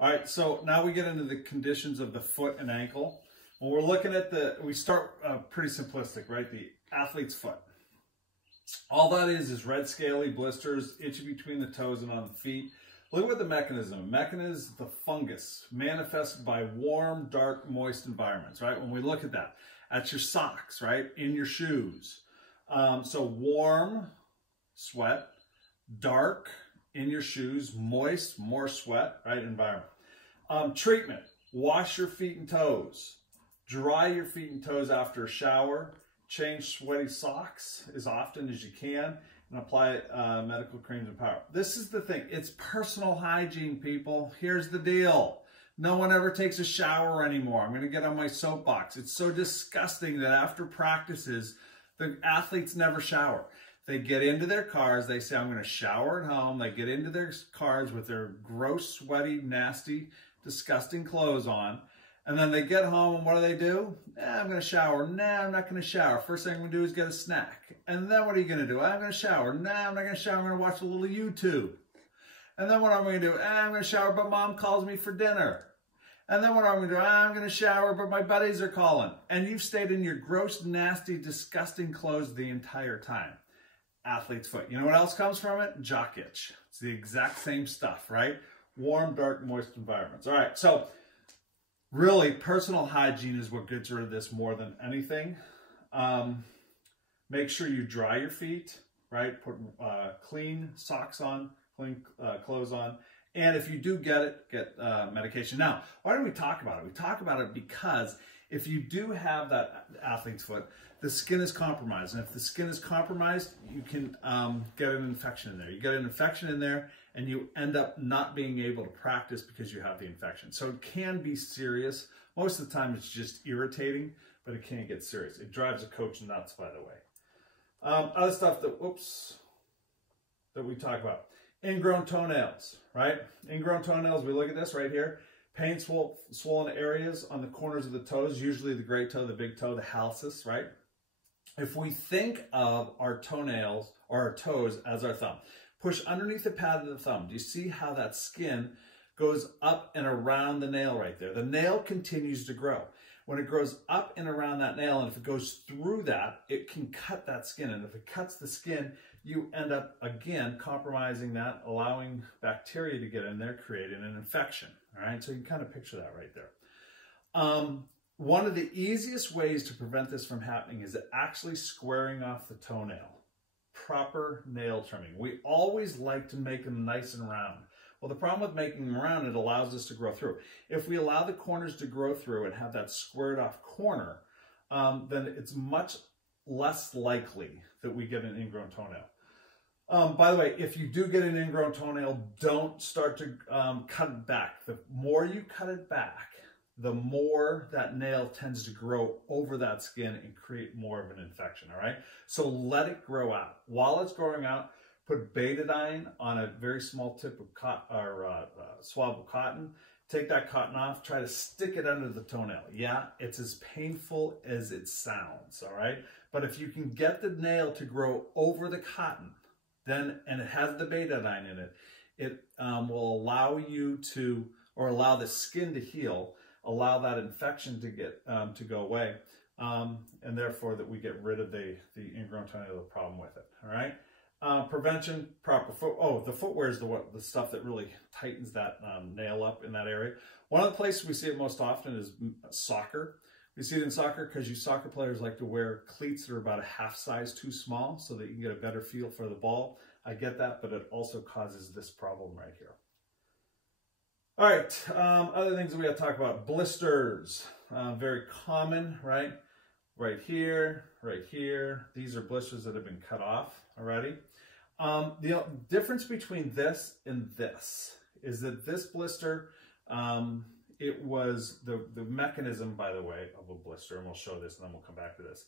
All right, so now we get into the conditions of the foot and ankle. When we're looking at we start pretty simplistic, right? The athlete's foot. All that is red scaly blisters, itchy between the toes and on the feet. Look at the mechanism. Mechanism, the fungus, manifested by warm, dark, moist environments, right? When we look at that, at your socks, right? In your shoes. So warm, sweat, dark, in your shoes, moist, more sweat, right, environment. Treatment, wash your feet and toes. Dry your feet and toes after a shower. Change sweaty socks as often as you can. And apply medical creams and powder. This is the thing. It's personal hygiene, people. Here's the deal. No one ever takes a shower anymore. I'm going to get on my soapbox. It's so disgusting that after practices, the athletes never shower. They get into their cars. They say, I'm going to shower at home. They get into their cars with their gross, sweaty, nasty, disgusting clothes on. And then they get home and what do? I'm going to shower. Nah, I'm not going to shower. First thing I'm going to do is get a snack. And then what are you going to do? I'm going to shower. Nah, I'm not going to shower. I'm going to watch a little YouTube. And then what am I going to do? I'm going to shower, but mom calls me for dinner. And then what am I going to do? I'm going to shower, but my buddies are calling. And you've stayed in your gross, nasty, disgusting clothes the entire time. Athlete's foot. You know what else comes from it? Jock itch. It's the exact same stuff, right? Warm, dark, moist environments. All right, so really, personal hygiene is what gets rid of this more than anything. Make sure you dry your feet, right? Put clean socks on, clean clothes on. And if you do get it, get medication. Now, why do we talk about it? We talk about it because if you do have that athlete's foot, the skin is compromised. And if the skin is compromised, you can get an infection in there. You get an infection in there and you end up not being able to practice because you have the infection. So it can be serious. Most of the time it's just irritating, but it can get serious. It drives a coach nuts, by the way. Other stuff that we talk about. Ingrown toenails, right? Ingrown toenails, we look at this right here. Pain swollen areas on the corners of the toes, usually the great toe, the big toe, the halcis, right? If we think of our toenails or our toes as our thumb, push underneath the pad of the thumb. Do you see how that skin goes up and around the nail right there? The nail continues to grow. When it grows up and around that nail, and if it goes through that, it can cut that skin. And if it cuts the skin, you end up, again, compromising that, allowing bacteria to get in there, creating an infection. All right, so you can kind of picture that right there. One of the easiest ways to prevent this from happening is actually squaring off the toenail. Proper nail trimming. We always like to make them nice and round. Well, the problem with making them round, it allows us to grow through. If we allow the corners to grow through and have that squared off corner, then it's much less likely that we get an ingrown toenail. By the way, if you do get an ingrown toenail, don't start to cut it back. The more you cut it back, the more that nail tends to grow over that skin and create more of an infection, all right? So let it grow out. While it's growing out, put betadine on a very small tip of cotton or swab of cotton. Take that cotton off, try to stick it under the toenail. Yeah, it's as painful as it sounds, all right? But if you can get the nail to grow over the cotton, then, and it has the betadine in it, it will allow you to, or allow the skin to heal, allow that infection to get to go away, and therefore that we get rid of the ingrown toenail, the problem with it, all right? Prevention, proper foot. Oh, the footwear is the stuff that really tightens that nail up in that area. One of the places we see it most often is soccer. We see it in soccer because you soccer players like to wear cleats that are about a half size too small so that you can get a better feel for the ball. I get that, but it also causes this problem right here. All right, other things that we have to talk about. Blisters, very common, right? Right here, right here. These are blisters that have been cut off already. The difference between this and this is that this blister, it was the mechanism, by the way, of a blister, and we'll show this and then we'll come back to this,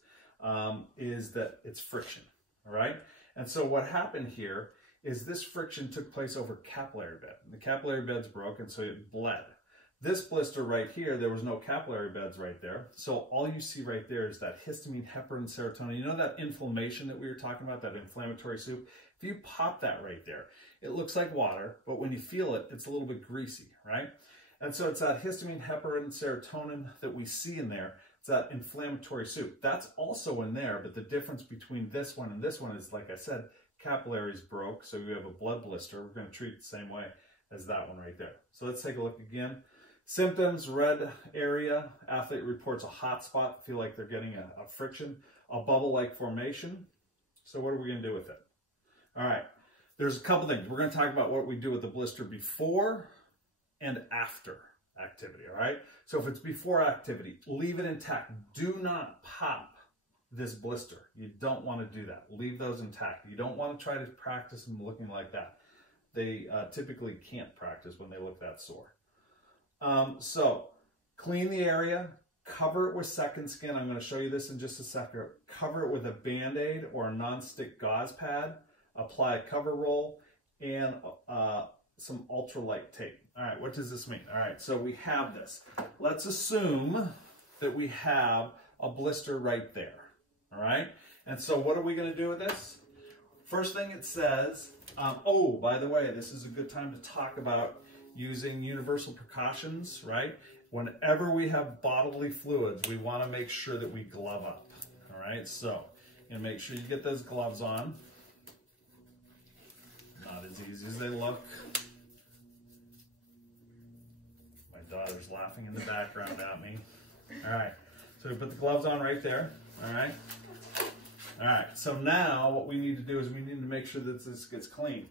is that it's friction, all right? And so what happened here is this friction took place over capillary bed. The capillary bed's broken, so it bled. This blister right here, there was no capillary beds right there. So all you see right there is that histamine, heparin, serotonin. You know that inflammation that we were talking about, that inflammatory soup? If you pop that right there, it looks like water, but when you feel it, it's a little bit greasy, right? And so it's that histamine, heparin, serotonin that we see in there. It's that inflammatory soup. That's also in there, but the difference between this one and this one is, like I said, capillaries broke, so you have a blood blister. We're going to treat it the same way as that one right there. So let's take a look again. Symptoms, red area. Athlete reports a hot spot, feel like they're getting a friction, a bubble-like formation. So what are we going to do with it? All right, there's a couple things. We're going to talk about what we do with the blister before and after activity, all right? So if it's before activity, leave it intact. Do not pop this blister. You don't want to do that. Leave those intact. You don't want to try to practice them looking like that. They typically can't practice when they look that sore. So clean the area, cover it with second skin. I'm going to show you this in just a second. Cover it with a Band-Aid or a non-stick gauze pad. Apply a cover roll and some ultralight tape. All right, what does this mean? All right, so we have this. Let's assume that we have a blister right there. All right, and so what are we going to do with this? First thing it says, oh, by the way, this is a good time to talk about using universal precautions, right? Whenever we have bodily fluids, we want to make sure that we glove up. All right, so make sure you get those gloves on. Not as easy as they look. My daughter's laughing in the background at me. All right, so we put the gloves on right there. All right. All right, so now what we need to do is we need to make sure that this gets clean.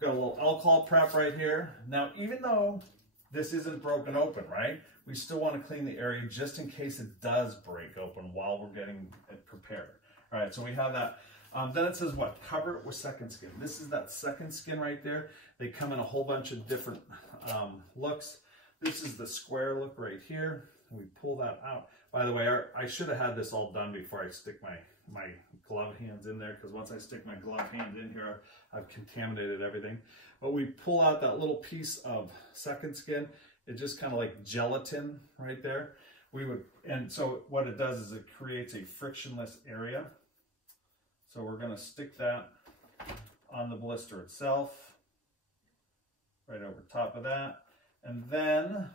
We've got a little alcohol prep right here. Now, even though this isn't broken open, right, we still want to clean the area just in case it does break open while we're getting it prepared. All right, so we have that. Then it says what? Cover it with second skin. This is that second skin right there. They come in a whole bunch of different looks. This is the square look right here. We pull that out. By the way, I should have had this all done before I stick my glove hands in there, because once I stick my glove hands in here, I've contaminated everything. But we pull out that little piece of second skin. It just kind of like gelatin right there. And so what it does is it creates a frictionless area. So we're going to stick that on the blister itself, right over top of that. And then,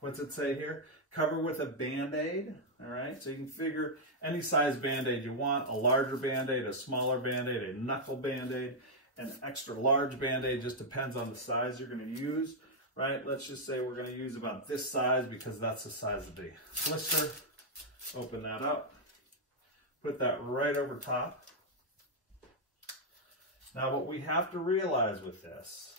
what's it say here? Cover with a Band-Aid, all right? So you can figure any size Band-Aid you want, a larger Band-Aid, a smaller Band-Aid, a knuckle Band-Aid, an extra large Band-Aid, just depends on the size you're going to use, right? Let's just say we're going to use about this size because that's the size of the blister. Open that up, put that right over top. Now what we have to realize with this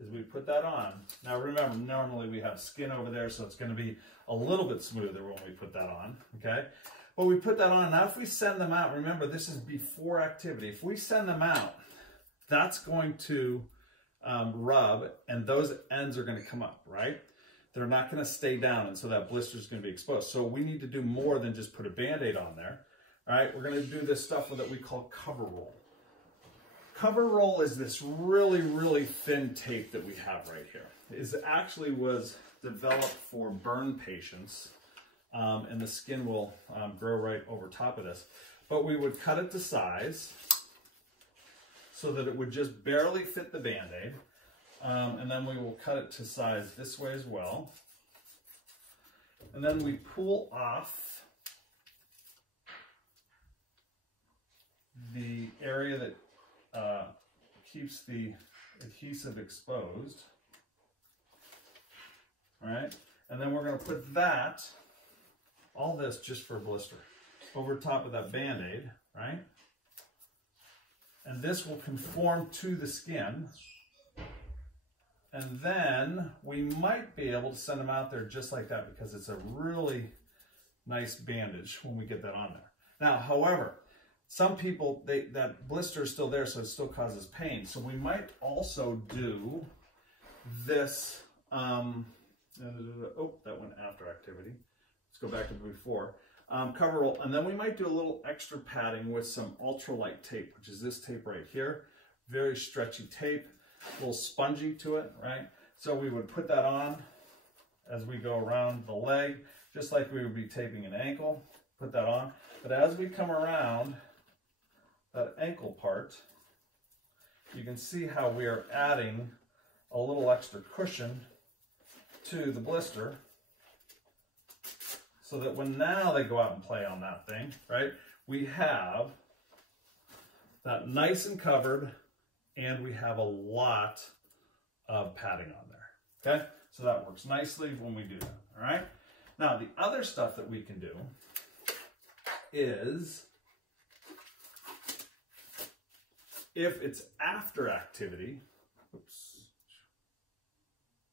is we put that on. Now remember, normally we have skin over there, so it's going to be a little bit smoother when we put that on, okay? But we put that on. Now if we send them out, remember this is before activity. If we send them out, that's going to rub, and those ends are going to come up, right? They're not going to stay down, and so that blister is going to be exposed. So we need to do more than just put a Band-Aid on there, all right? We're going to do this stuff that we call cover roll. Cover roll is this really, really thin tape that we have right here. It actually was developed for burn patients, and the skin will grow right over top of this. But we would cut it to size so that it would just barely fit the Band-Aid, and then we will cut it to size this way as well. And then we pull off the area that keeps the adhesive exposed, right? And then we're going to put that, all this just for a blister, over top of that Band-Aid, right? And this will conform to the skin. And then we might be able to send them out there just like that because it's a really nice bandage when we get that on there. Now, however, some people, that blister is still there, so it still causes pain. So we might also do this, oh, that went after activity. Let's go back to before. Cover roll, and then we might do a little extra padding with some ultralight tape, which is this tape right here. Very stretchy tape, a little spongy to it, right? So we would put that on as we go around the leg, just like we would be taping an ankle. Put that on, but as we come around that ankle part, you can see how we are adding a little extra cushion to the blister so that when now they go out and play on that thing, right, we have that nice and covered, and we have a lot of padding on there, okay? So that works nicely when we do that, all right? Now, the other stuff that we can do is, if it's after activity, oops,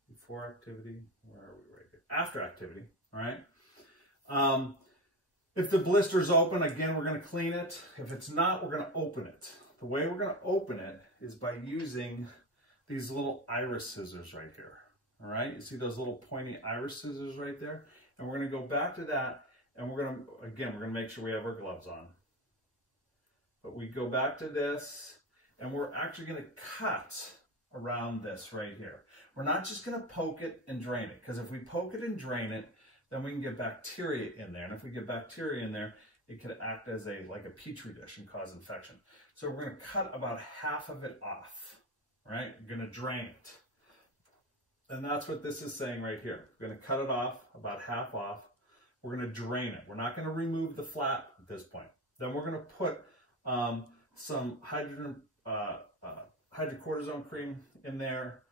before activity, where are we right here? After activity, all right? If the blister's open, again, we're going to clean it. If it's not, we're going to open it. The way we're going to open it is by using these little iris scissors right here. All right, you see those little pointy iris scissors right there? And we're going to go back to that, and we're going to make sure we have our gloves on. But we go back to this, and we're actually going to cut around this right here. We're not just going to poke it and drain it, because if we poke it and drain it, then we can get bacteria in there. And if we get bacteria in there, it could act as like a petri dish and cause infection. So we're going to cut about half of it off, right? We're going to drain it. And that's what this is saying right here. We're going to cut it off, about half off. We're going to drain it. We're not going to remove the flat at this point. Then we're going to put some hydrocortisone cream in there,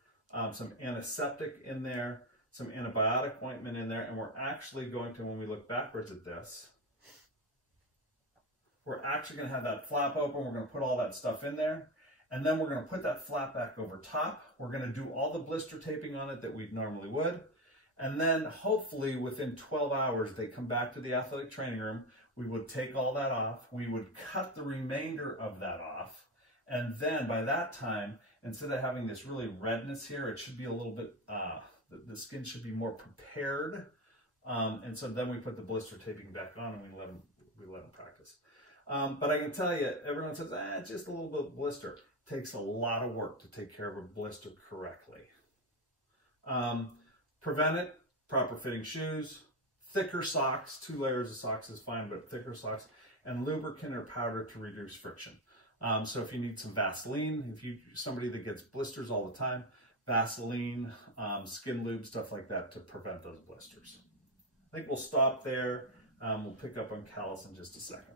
some antiseptic in there, some antibiotic ointment in there, and we're actually going to, when we look backwards at this, we're actually going to have that flap open. We're going to put all that stuff in there, and then we're going to put that flap back over top. We're going to do all the blister taping on it that we normally would, and then hopefully within 12 hours they come back to the athletic training room. We would take all that off. We would cut the remainder of that off, and then by that time, instead of having this really redness here, it should be a little bit, the skin should be more prepared, and so then we put the blister taping back on and we let them practice. But I can tell you, everyone says, just a little bit of blister. It takes a lot of work to take care of a blister correctly. Prevent it, proper fitting shoes, thicker socks, 2 layers of socks is fine, but thicker socks, and lubricant or powder to reduce friction. So if you need some Vaseline, if you're somebody that gets blisters all the time, Vaseline, skin lube, stuff like that to prevent those blisters. I think we'll stop there. We'll pick up on callus in just a second.